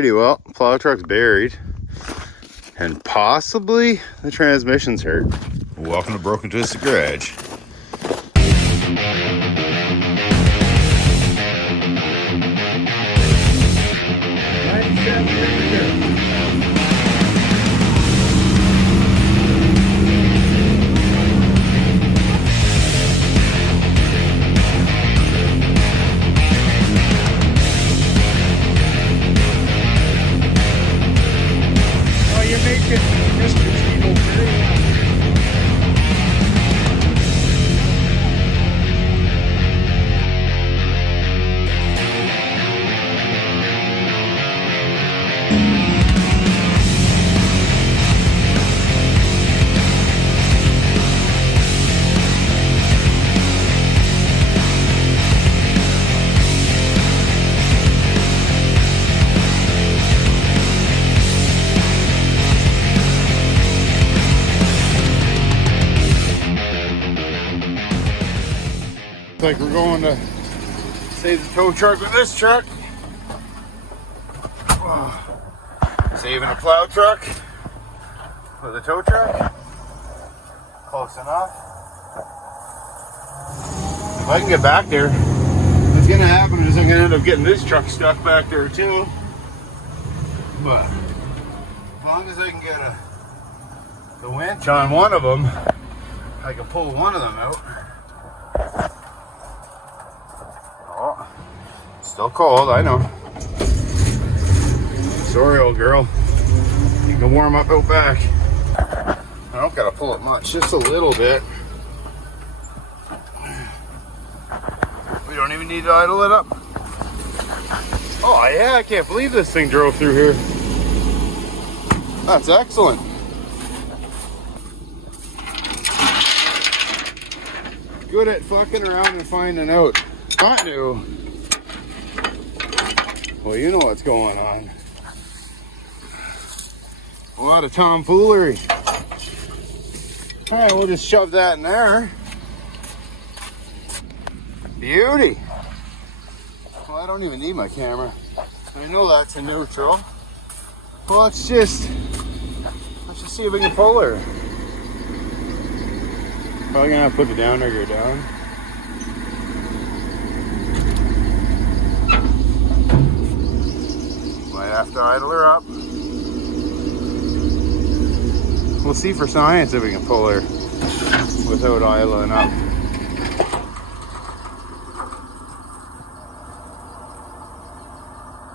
Alrighty, well, plow truck's buried. And possibly the transmission's hurt. Welcome to Broken Twisted Garage. Like we're going to save the tow truck with this truck. Saving a plow truck with a tow truck. Close enough. If I can get back there, what's gonna happen is I'm gonna end up getting this truck stuck back there too. But as long as I can get the winch on one of them, I can pull one of them out. Still cold, I know. Sorry, old girl. You can warm up out back. I don't gotta pull it much, just a little bit. We don't even need to idle it up. Oh yeah, I can't believe this thing drove through here. That's excellent. Good at fucking around and finding out. Not new. Well, you know what's going on. A lot of tomfoolery. All right, we'll just shove that in there. Beauty. Well, I don't even need my camera. I know that's a neutral. Well, let's just see if we can pull her. Probably gonna have to put the downrigger down. Have to idle her up. We'll see for science if we can pull her without idling up.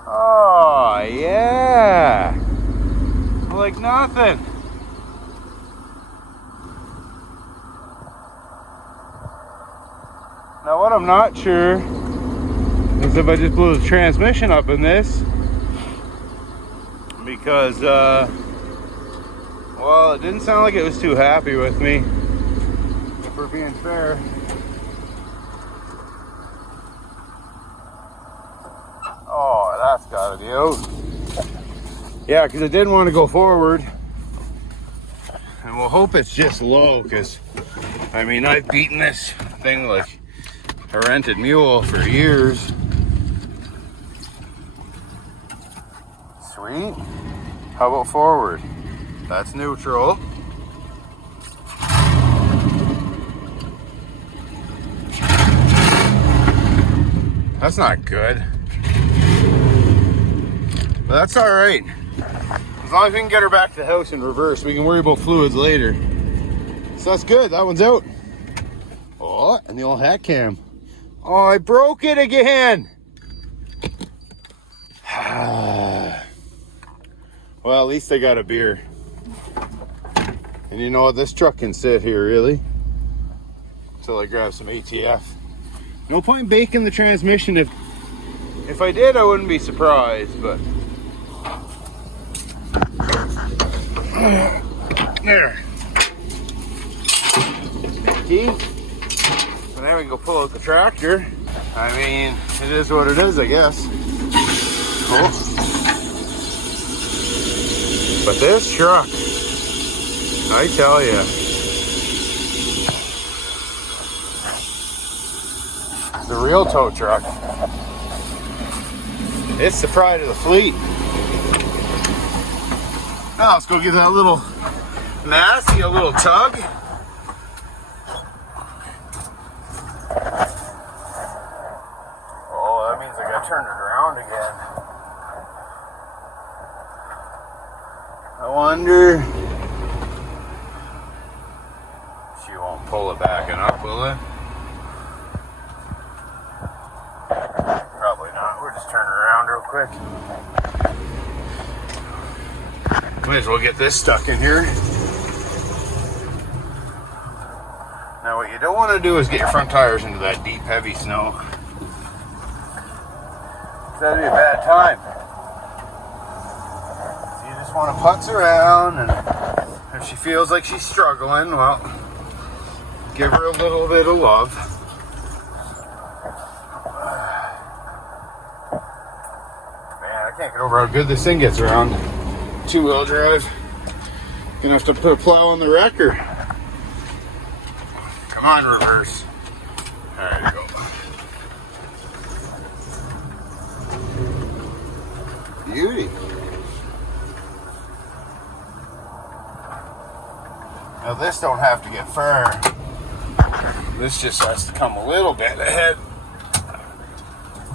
Oh yeah, like nothing. Now what I'm not sure is if I just blew the transmission up in this. Because, well, it didn't sound like it was too happy with me, if we're being fair. Oh, that's gotta be out. Yeah, because I didn't want to go forward. And we'll hope it's just low, because, I mean, I've beaten this thing like a rented mule for years. Sweet. How about forward? That's neutral. That's not good. But that's all right. As long as we can get her back to the house in reverse, we can worry about fluids later. So that's good, that one's out. Oh, and the old hat cam. Oh, I broke it again. Well, at least I got a beer. And you know what? This truck can sit here, really. Until I grab some ATF. No point baking the transmission. If I did, I wouldn't be surprised, but... There. Key. And then we can go pull out the tractor. I mean, it is what it is, I guess. Cool. But this truck, I tell you, the real tow truck. It's the pride of the fleet. Now let's go give that little Massey a little tug. Oh, that means I gotta turn it around again. I wonder. She won't pull it back enough, will it? Probably not. We're just turning around real quick. Might as well get this stuck in here. Now what you don't want to do is get your front tires into that deep, heavy snow. That'd be a bad time. So you just want to putz around, and if she feels like she's struggling, well, give her a little bit of love. Man, I can't get over how good this thing gets around. Two-wheel drive. Gonna have to put a plow on the wrecker. Come on, reverse. There you go. Beauty. Now this don't have to get firm. This just has to come a little bit ahead.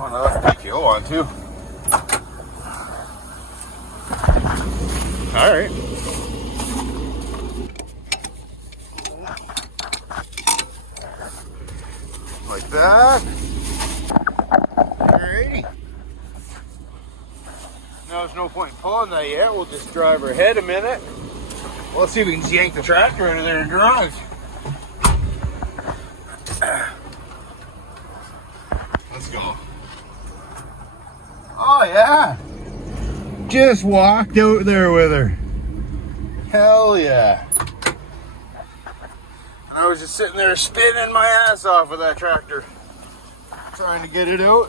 Oh, no, that's PKO on too. All right. Like that. Alrighty. Now there's no point in pulling that yet. We'll just drive her ahead a minute. Well, let's see if we can just yank the tractor out of there and drive. Let's go. Oh yeah. Just walked out there with her. Hell yeah. And I was just sitting there spinning my ass off with that tractor. Trying to get it out.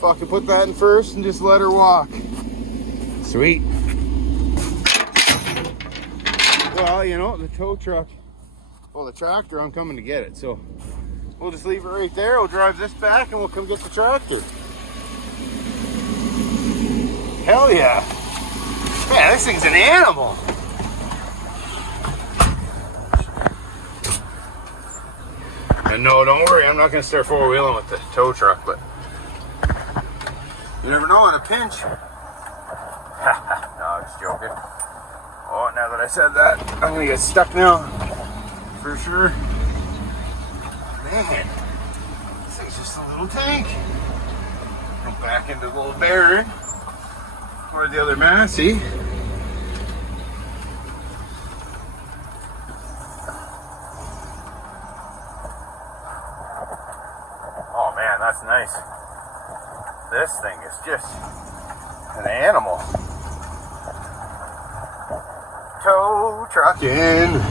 Fucking put that in first and just let her walk. Sweet. Well, you know, the tow truck, well, the tractor, I'm coming to get it. So we'll just leave it right there. We'll drive this back and we'll come get the tractor. Hell yeah. Man, this thing's an animal. And no, don't worry, I'm not going to start four-wheeling with the tow truck, but you never know in a pinch. No, I'm just joking. Oh, now that I said that, I'm going to get stuck now. For sure. Man, this thing's just a little tank. Go back into the little bearing. Or the other Massey. Oh man, that's nice. This thing is just an animal. Tow trucking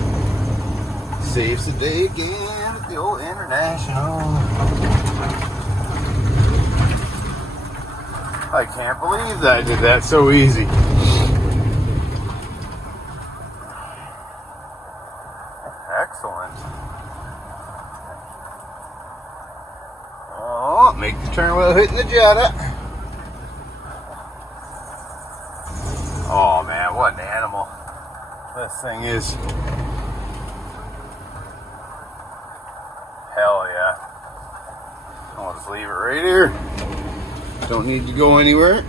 saves the day again at the old International. I can't believe that I did that so easy. Excellent. Oh, make the turn without hitting the Jetta. Oh man, what an animal this thing is. Hell yeah. I'll just leave it right here. Don't need to go anywhere.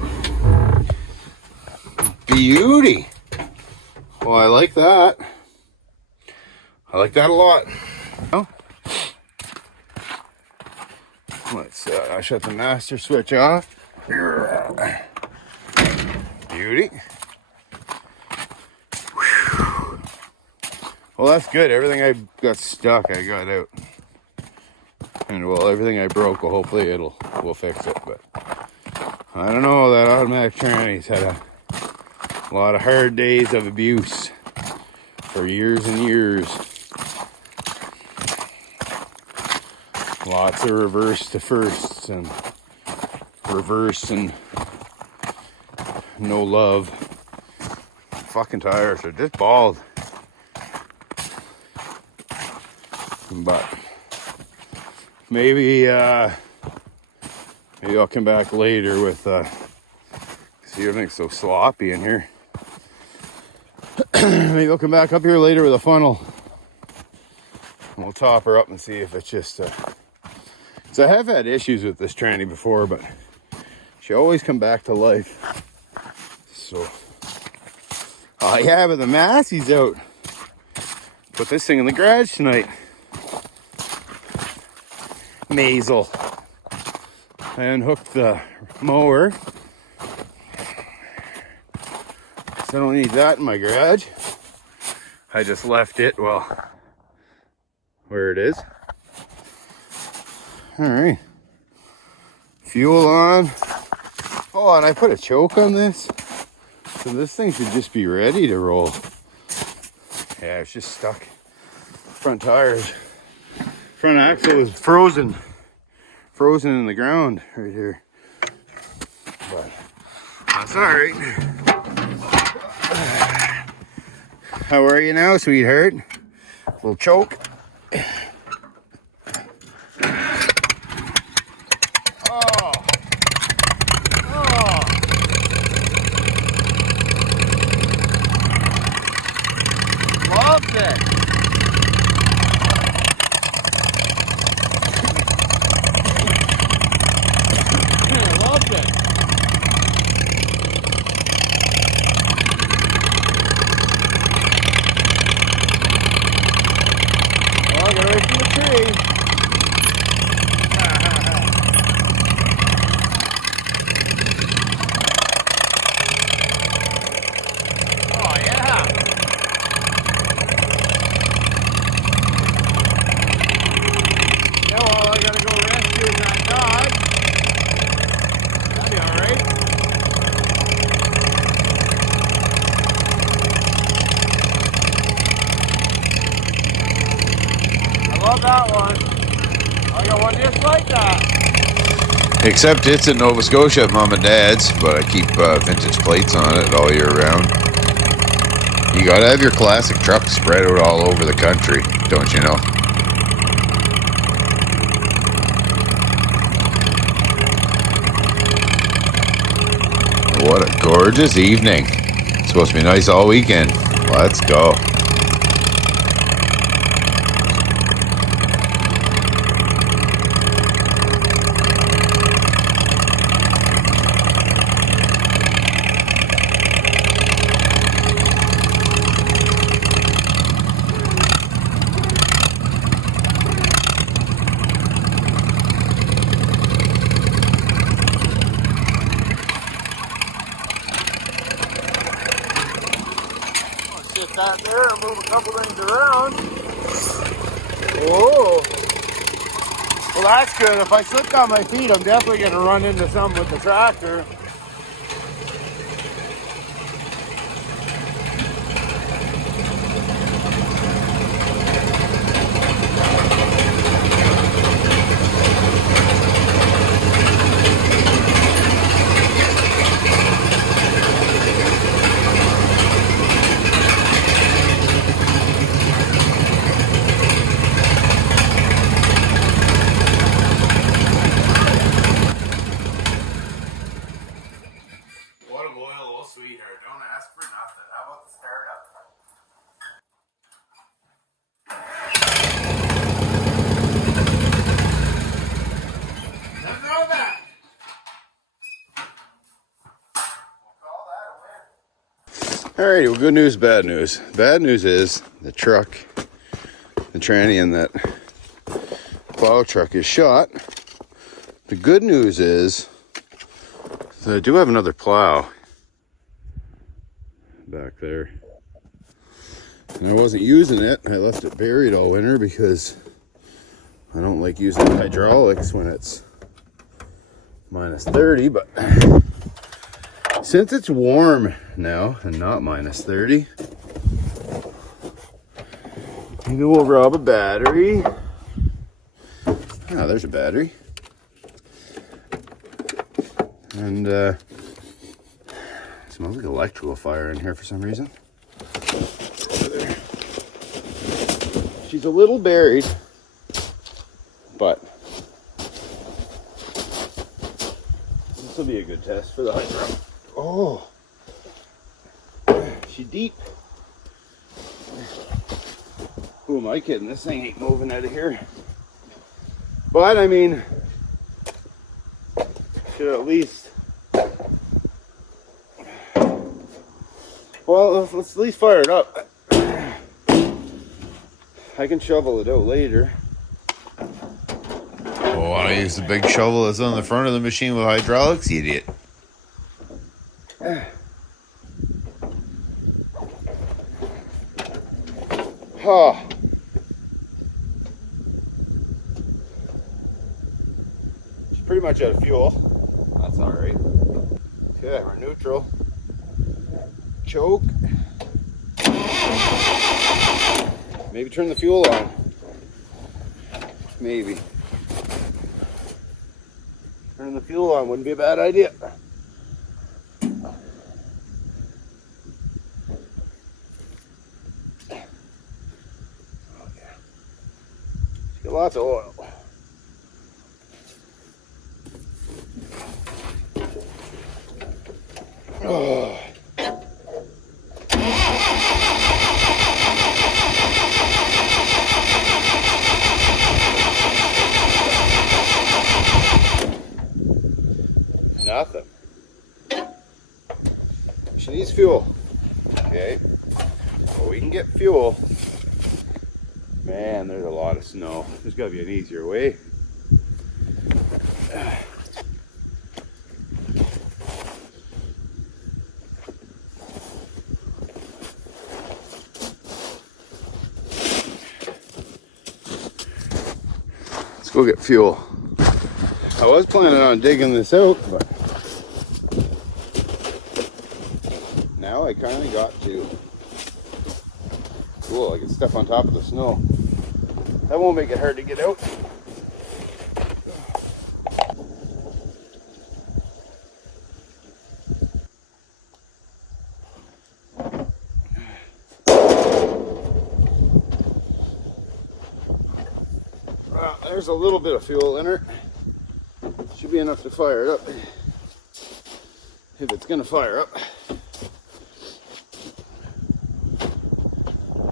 Beauty. Well, I like that. I like that a lot. Oh. Let's shut the master switch off. Beauty. Whew. Well, that's good. Everything I got stuck, I got out. And well, everything I broke, well, hopefully we'll fix it. But I don't know, that automatic tranny's had a lot of hard days of abuse for years and years. Lots of reverse to firsts and reverse and no love. Fucking tires are just bald. But maybe I'll come back later with see everything's so sloppy in here. Maybe I'll come back up here later with a funnel. And we'll top her up and see if it's just... So I have had issues with this tranny before, but she always come back to life. So... Oh yeah, but the Massey's out. Put this thing in the garage tonight. Maisel. I unhooked the mower. So I don't need that in my garage. I just left it, well, where it is. All right. Fuel on. Oh, and I put a choke on this. So this thing should just be ready to roll. Yeah, it's just stuck. Front tires. Front axle is frozen. Frozen in the ground right here. But that's all right. How are you now, sweetheart? Little choke. Oh. Oh. Loved it. Loved it. Oh, get away from the tree. Oh, yeah. Yeah, well, I gotta go rescue that dog. That'll be alright. I love that one. I got one just like that. Except it's in Nova Scotia at Mom and Dad's, but I keep vintage plates on it all year round. You gotta have your classic truck spread out all over the country, don't you know? What a gorgeous evening. It's supposed to be nice all weekend. Let's go. Sit that there and move a couple things around. Oh. Well, that's good. If I slip on my feet, I'm definitely going to run into something with the tractor. What a loyal little sweetheart. Don't ask for nothing. How about the startup? Nothing wrong with that. We'll call that a win. Alrighty, well, good news, bad news. Bad news is the truck, the tranny and that plow truck is shot. The good news is that I do have another plow back there. And I wasn't using it. I left it buried all winter because I don't like using hydraulics when it's minus 30, but since it's warm now and not minus 30, maybe we'll rob a battery. Ah, there's a battery. And it smells like electrical fire in here for some reason. She's a little buried, but this will be a good test for the hydro. Oh, she's deep. Who am I kidding? This thing ain't moving out of here. But I mean, should at least, well, let's at least fire it up. I can shovel it out later. Oh, I use the big shovel that's on the front of the machine with hydraulics, you idiot. Oh. It's pretty much out of fuel. That's all right. Okay, we're neutral. Choke. Maybe turn the fuel on. Maybe. Turning the fuel on wouldn't be a bad idea. Get lots of oil. Oh. Nothing. She needs fuel. Okay. Well, we can get fuel. Man, there's a lot of snow. There's got to be an easier way. Let's go get fuel. I was planning on digging this out, but now I kind of got to. Cool, I can step on top of the snow. That won't make it hard to get out. There's a little bit of fuel in her. Should be enough to fire it up. If it's gonna fire up.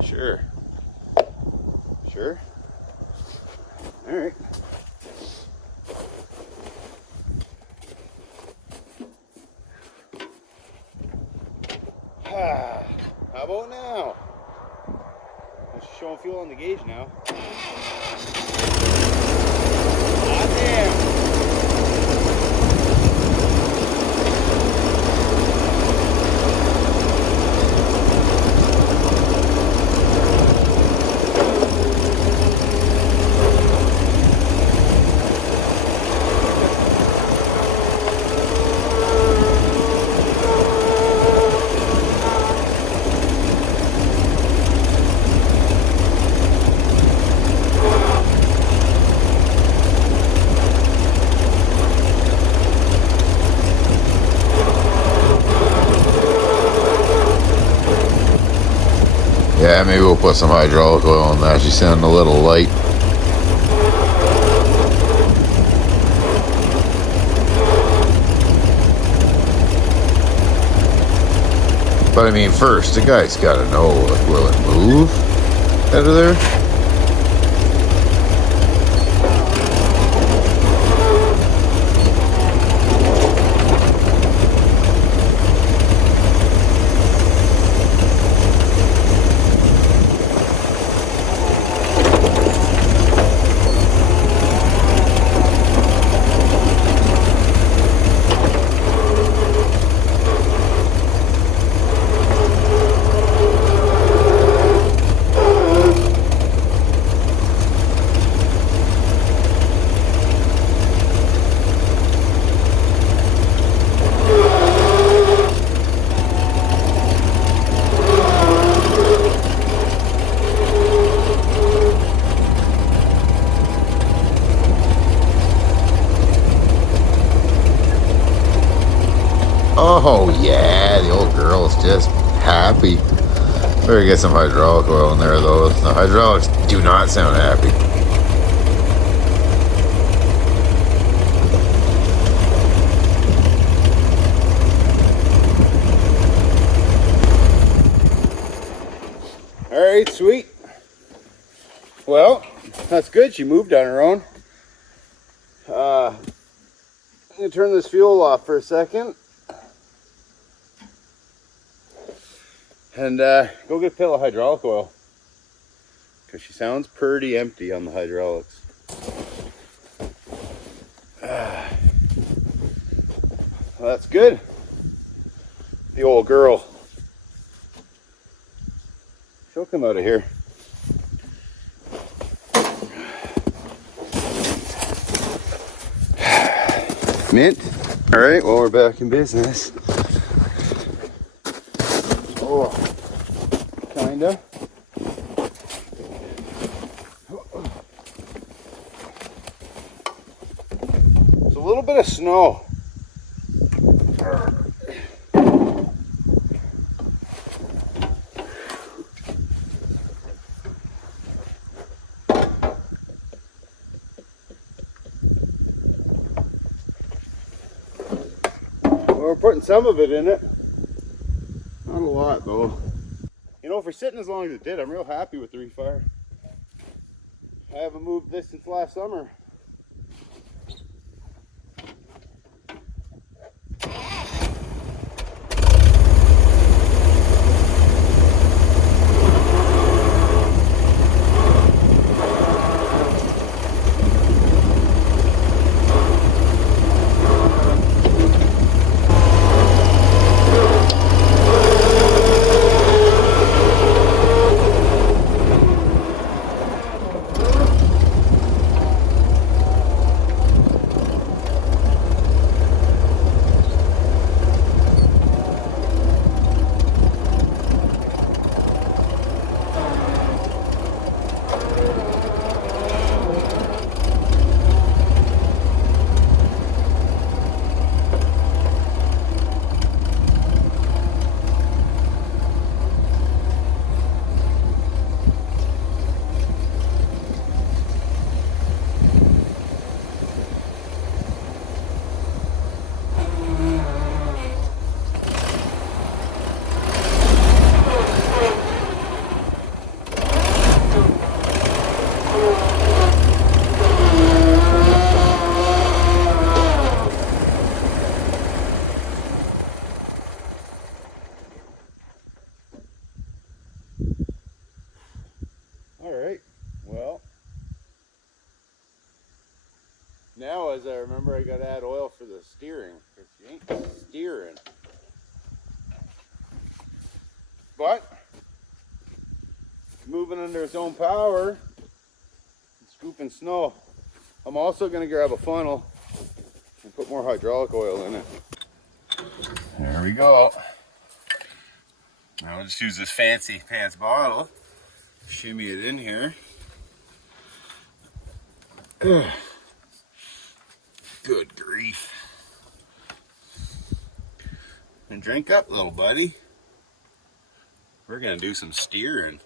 Sure. Sure. All right. How about now? It's showing fuel on the gauge now. Hot damn. Yeah, maybe we'll put some hydraulic oil in that. She's sounding a little light. But I mean, first, the guy's got to know, like, will it move out of there? Oh yeah, the old girl is just happy. Better get some hydraulic oil in there though. The hydraulics do not sound happy. All right, sweet. Well, that's good. She moved on her own. I'm gonna turn this fuel off for a second. And go get a pail of hydraulic oil. Because she sounds pretty empty on the hydraulics. Well, that's good. The old girl. She'll come out of here. Mint. All right, well, we're back in business. Oh, kinda. There's a little bit of snow. We're putting some of it in it. Not a lot though. You know, for sitting as long as it did, I'm real happy with the refire. I haven't moved this since last summer. Now, as I remember, I got to add oil for the steering, because you ain't steering. But, moving under its own power, and scooping snow. I'm also going to grab a funnel and put more hydraulic oil in it. There we go. Now I'll just use this fancy pants bottle, shimmy it in here. Good grief. And drink up, little buddy. We're gonna do some steering.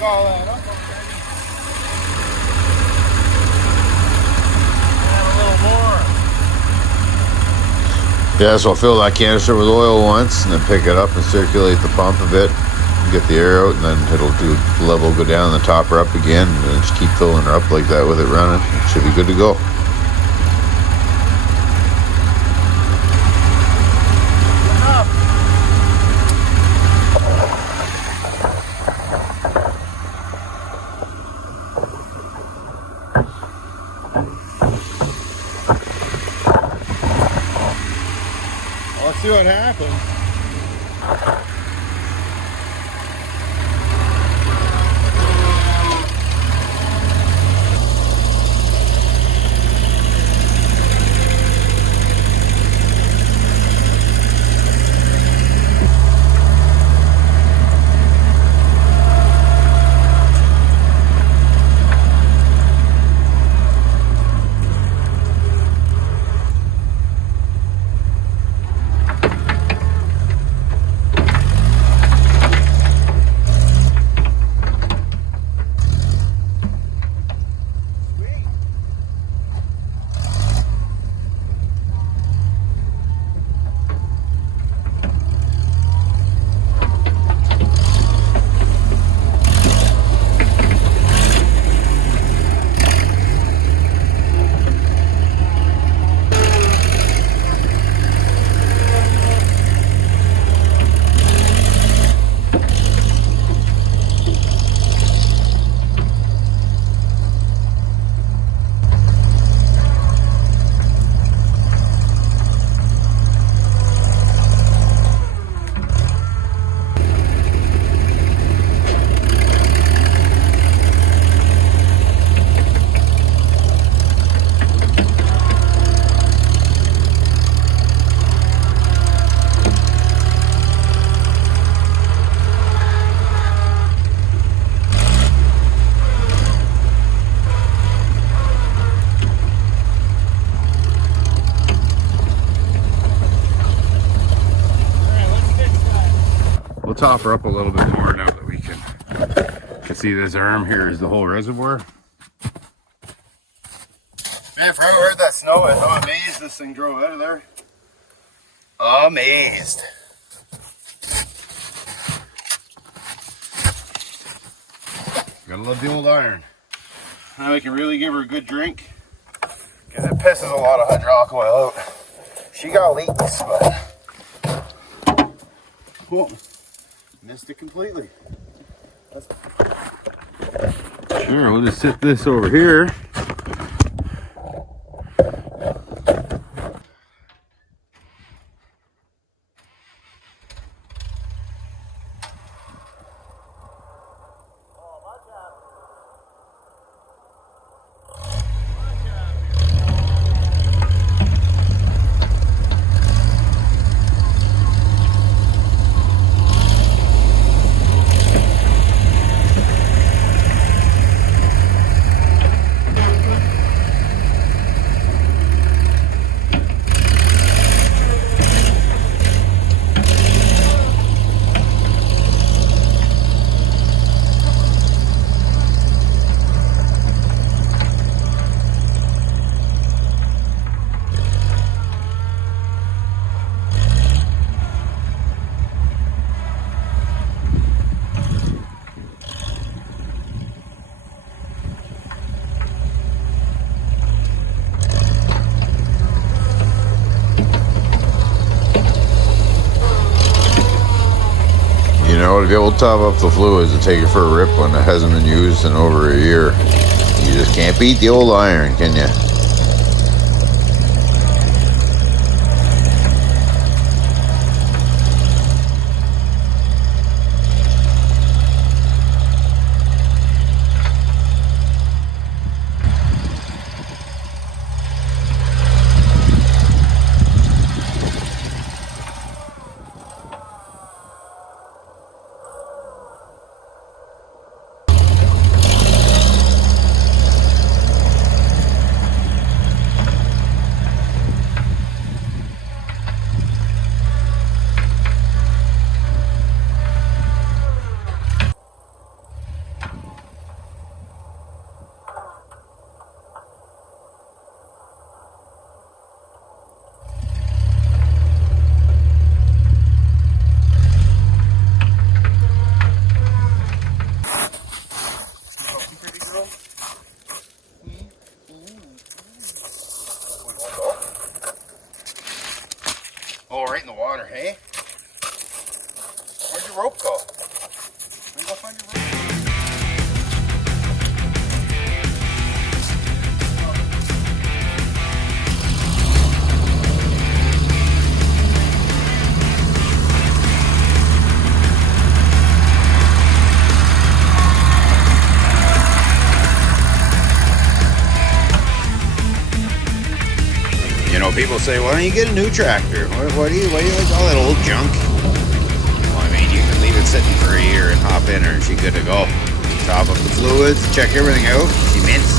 All that up already. Add a little more. Yeah, so I'll fill that canister with oil once and then pick it up and circulate the pump a bit. Get the air out and then it'll do the level go down and the topper up again and then just keep filling her up like that with it running. It should be good to go. Let's see what happens. top her up a little bit more now that we can see this arm here is the whole reservoir. Man, for where that snow is, I'm amazed this thing drove out of there. Amazed. Gotta love the old iron. Now we can really give her a good drink, because it pisses a lot of hydraulic oil out. She got leaks, but whoa, missed it completely. Sure, we'll just set this over here. You know, to be able to top up the fluids and take it for a rip when it hasn't been used in over a year, you just can't beat the old iron, can you? Oh, right in the water, hey? Where'd your rope go? Where'd you go find your rope? You know, people say, why don't you get a new tractor? Why do you like all that old junk? Well, I mean, you can leave it sitting for a year and hop in her and she's good to go. Top up the fluids, check everything out, she mints.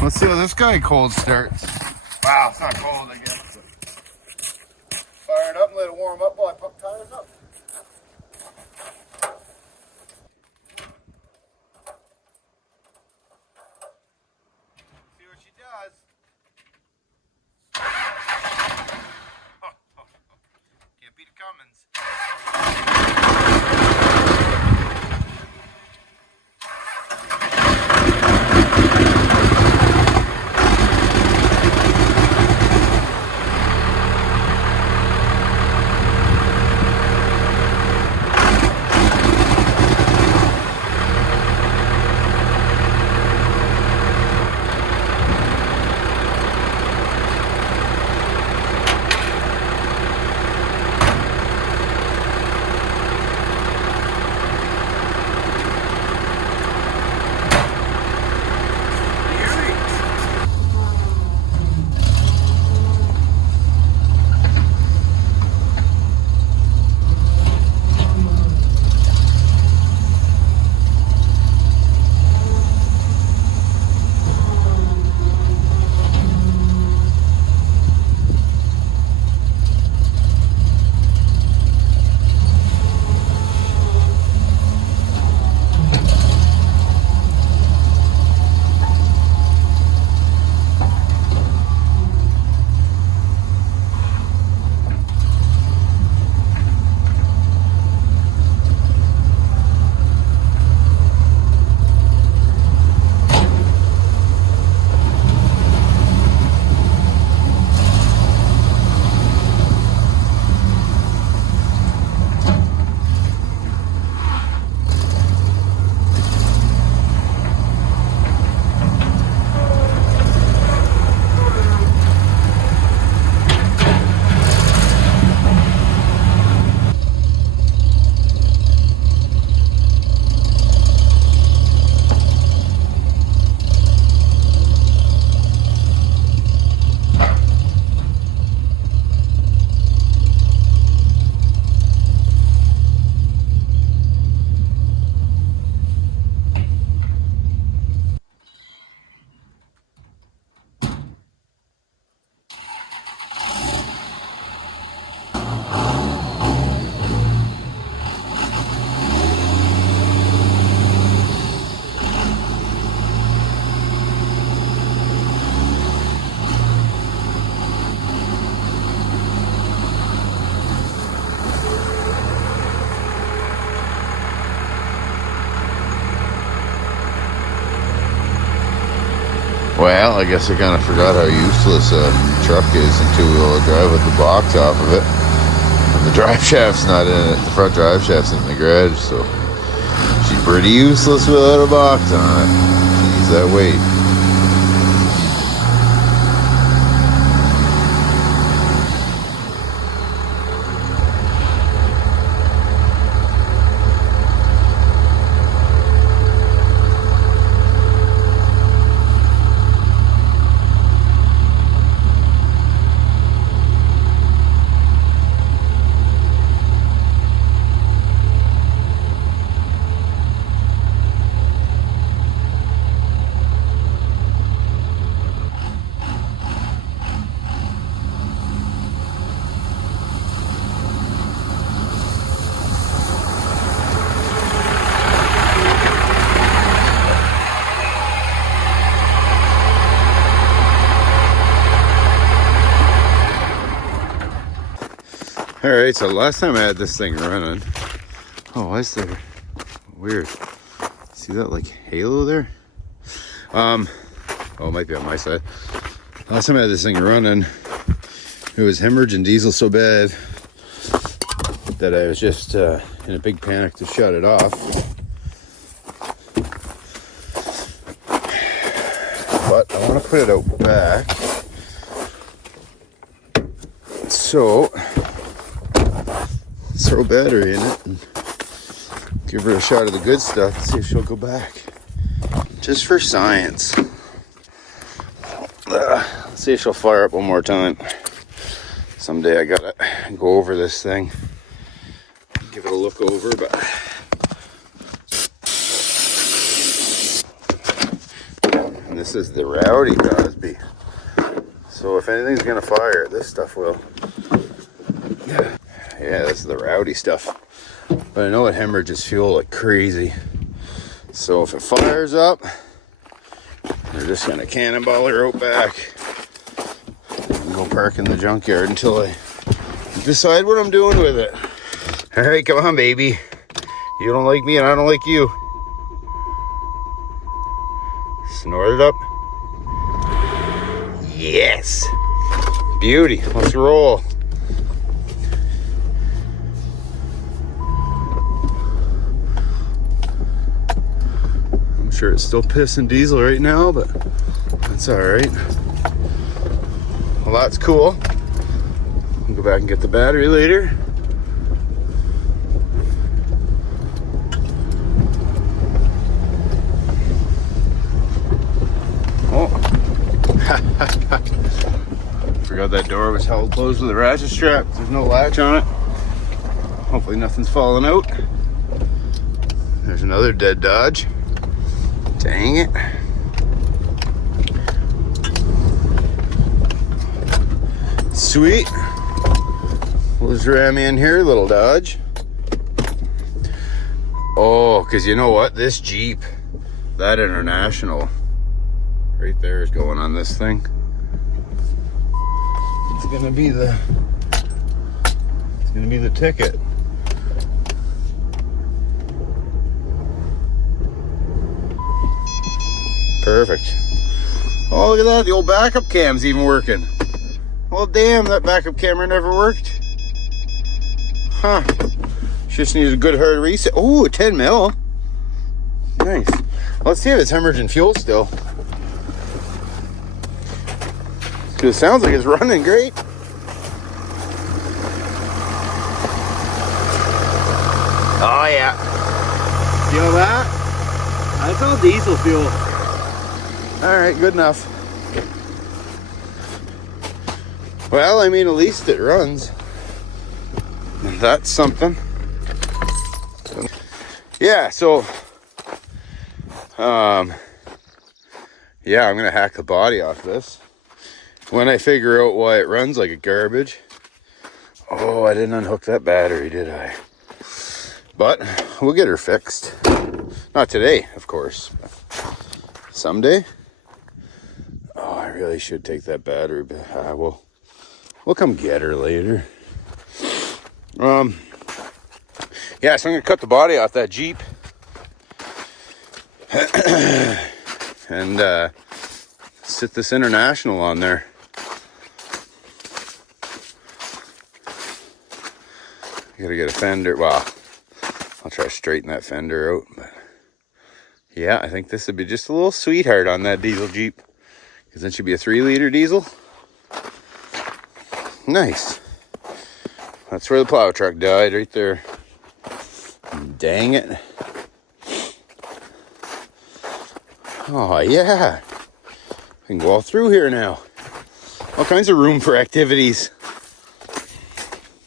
Let's see how this guy cold starts. Wow, it's not cold, I guess. Fire it up and let it warm up while I pump tires up. See what she does. Can't beat a Cummins. Well, I guess I kind of forgot how useless a truck is in two-wheel drive with the box off of it. And the drive shaft's not in it. The front drive shaft's in the garage, so she's pretty useless without a box on it. Jeez, that weight. Alright, so last time I had this thing running. Oh, why is there? Weird. See that like halo there? Oh, it might be on my side. Last time I had this thing running, it was hemorrhaging diesel so bad that I was just in a big panic to shut it off. But I want to put it out back. So throw battery in it and give her a shot of the good stuff and see if she'll go back. Just for science. Let's see if she'll fire up one more time. Someday I gotta go over this thing, give it a look over, but and this is the Rowdy Crosby. So if anything's gonna fire, this stuff will. Yeah, this is the Rowdy stuff. But I know it hemorrhages fuel like crazy. So if it fires up, we're just gonna cannonball her out back and go park in the junkyard until I decide what I'm doing with it. All right, come on, baby. You don't like me and I don't like you. Snort it up. Yes. Beauty. Let's roll. Sure, it's still pissing diesel right now, but that's all right. Well, that's cool. We'll go back and get the battery later. Oh, forgot that door was held closed with a ratchet strap. There's no latch on it. Hopefully nothing's falling out. There's another dead Dodge. Dang it. Sweet. We'll just ram in here, little Dodge. Oh, because you know what? This Jeep, that International, right there is going on this thing. It's gonna be the ticket. Perfect. Oh, look at that. The old backup cam's even working. Well, damn, that backup camera never worked. Huh. Just needs a good hard reset. Oh, a 10 mil. Nice. Let's see if it's hemorrhaging fuel still. Because it sounds like it's running great. Oh, yeah. Feel that? That's all diesel fuel. All right, good enough. Well, I mean, at least it runs. That's something. Yeah, so, yeah, I'm gonna hack the body off this. When I figure out why it runs like a garbage. Oh, I didn't unhook that battery, did I? But we'll get her fixed. Not today, of course. Someday. Oh, I really should take that battery, but we'll come get her later. Yeah, so I'm gonna cut the body off that Jeep. And sit this International on there. I gotta get a fender. Well, I'll try to straighten that fender out. But yeah, I think this would be just a little sweetheart on that diesel Jeep. Because that should be a 3-liter diesel. Nice. That's where the plow truck died, right there. Dang it. Oh, yeah. I can go all through here now. All kinds of room for activities.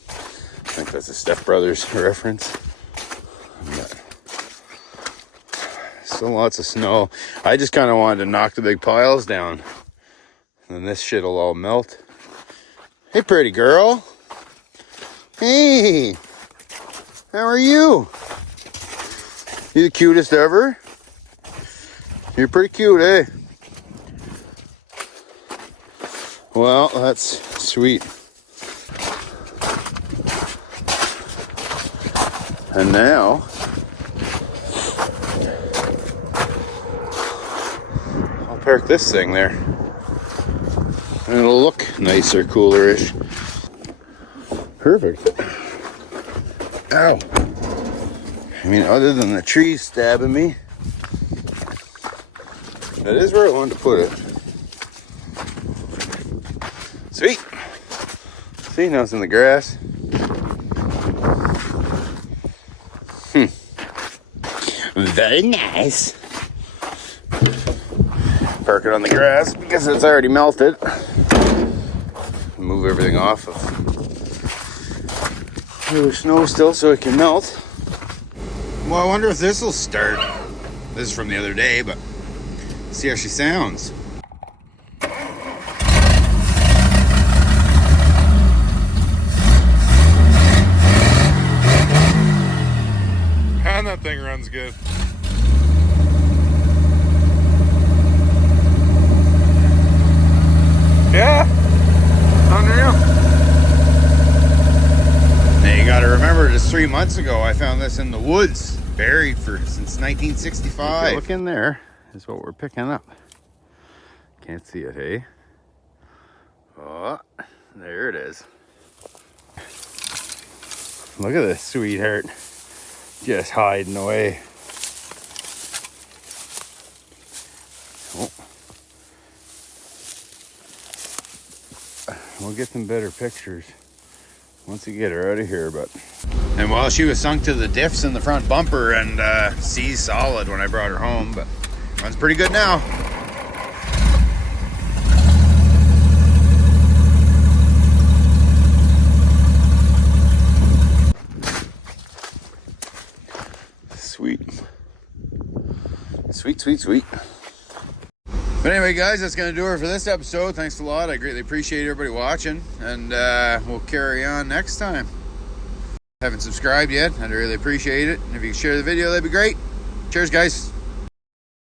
I think that's a Step Brothers reference. But still lots of snow. I just kind of wanted to knock the big piles down. And then this shit will all melt. Hey, pretty girl. Hey. How are you? You the cutest ever? You're pretty cute, eh? Well, that's sweet. And now, I'll park this thing there. And it'll look nicer, cooler-ish. Perfect. Ow. I mean, other than the trees stabbing me, that is where I wanted to put it. Sweet. See, now it's in the grass. Very nice. Park it on the grass because it's already melted. Move everything off of the snow still so it can melt. Well, I wonder if this will start. This is from the other day, but see how she sounds. And that thing runs good. Yeah. Unreal. Now you gotta remember, just 3 months ago, I found this in the woods, buried since 1965. Look in there is what we're picking up. Can't see it, hey? Oh, there it is. Look at this sweetheart. Just hiding away. Oh. We'll get some better pictures once we get her out of here, but. And while she was sunk to the diffs in the front bumper and C's solid when I brought her home, but runs pretty good now. Sweet. Sweet, sweet, sweet. But anyway, guys, that's going to do it for this episode. Thanks a lot. I greatly appreciate everybody watching. And we'll carry on next time. Haven't subscribed yet, I'd really appreciate it. And if you could share the video, that'd be great. Cheers, guys.